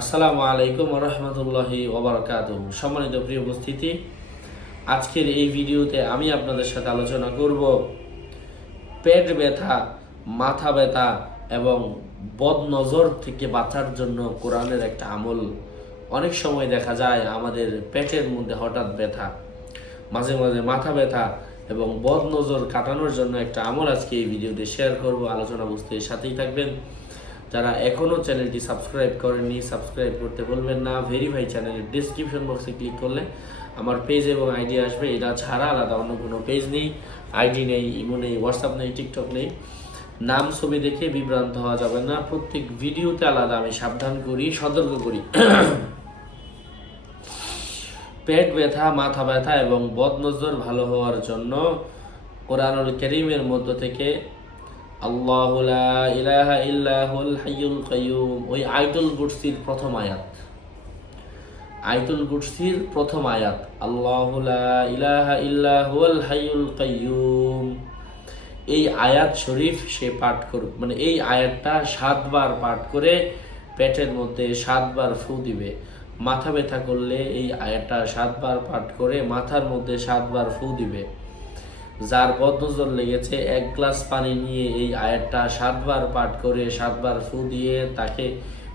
আসসালামু আলাইকুম রহমতুল্লাহি ওবরাকাত সম্মানিত প্রিয় উপস্থিতি, আজকের এই ভিডিওতে আমি আপনাদের সাথে আলোচনা করব পেট ব্যথা, মাথা ব্যথা এবং বদনজর থেকে বাঁচার জন্য কোরআনের একটা আমল। অনেক সময় দেখা যায় আমাদের পেটের মধ্যে হঠাৎ ব্যথা, মাঝে মাঝে মাথা ব্যথা এবং বদনজর কাটানোর জন্য একটা আমল আজকে এই ভিডিওতে শেয়ার করব। আলোচনা বুঝতে সাথেই থাকবেন। যারা এখনও চ্যানেলটি সাবস্ক্রাইব করেননি, সাবস্ক্রাইব করতে বলবেন না। ভেরিফাই চ্যানেলের ডিসক্রিপশন বক্সে ক্লিক করলে আমার পেজ এবং আইডি আসবে। এটা ছাড়া আলাদা অন্য কোনো পেজ নেই। আইডি নেই ইমো নেই হোয়াটসঅ্যাপ নেই টিকটক নেই। নাম, ছবি দেখে বিভ্রান্ত হওয়া যাবে না। প্রত্যেক ভিডিওতে আলাদা, আমি সাবধান করি, সতর্ক করি। পেট ব্যথা, মাথা ব্যথা এবং বদনজর ভালো হওয়ার জন্য কোরআনুল করিমের মধ্য থেকে আল্লাহ ইলাহা ইল্লাহুল হাইয়ুল কাইয়ুম, ওই আইতুল কুরসির প্রথম আয়াত। আইতুল কুরসির প্রথম আয়াত, আল্লাহ ইলাহা ইল্লাহুল হাইয়ুল কাইয়ুম। এই আয়াত শরীফ সে পাঠ করবে মানে এই আয়াতটা সাতবার পাঠ করে পেটের মধ্যে সাতবার ফু দিবে। মাথা ব্যথা করলে এই আয়াতটা সাতবার পাঠ করে মাথার মধ্যে সাতবার ফু দিবে। যার বদনজর লেগেছে, এক গ্লাস পানি নিয়ে এই আয়াতটা সাতবার পাঠ করে সাতবার ফু দিয়ে তাকে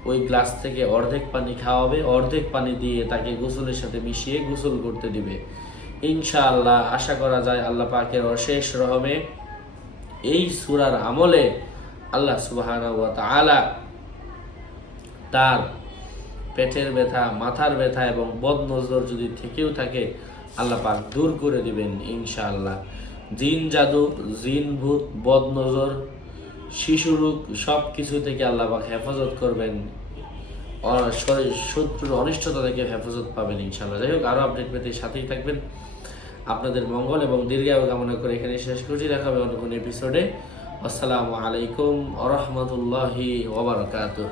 ওই গ্লাস থেকে অর্ধেক পানি খাওয়াবে, অর্ধেক পানি দিয়ে তাকে গোসলের সাথে মিশিয়ে গোসল করতে দিবে। ইনশাআল্লাহ, আশা করা যায় আল্লাহ পাকের অশেষ রহমে এই সুরার আমলে আল্লাহ সুবহানাহু ওয়া তাআলা তার পেটের ব্যথা, মাথার ব্যথা এবং বদ নজর যদি থেকেও থাকে, আল্লাহ পাক দূর করে দিবেন ইনশাআল্লাহ। জিন জাদু, জিন ভূত, বদ নজর, শিশু রোগ, সব কিছু থেকে আল্লাহ পাক হেফাজত করবেন। শত্রুর অনিষ্টতা থেকে হেফাজত পাবেন ইনশাআল্লাহ। যাই হোক আরও আপডেট পেতে সাথেই থাকবেন। আপনাদের মঙ্গল এবং দীর্ঘায়ু কামনা করে এখানে শেষ করছি। দেখা হবে অন্য কোনো এপিসোডে আসসালামু আলাইকুম আ রহমতুল্লাহি ওবরাকাতুহ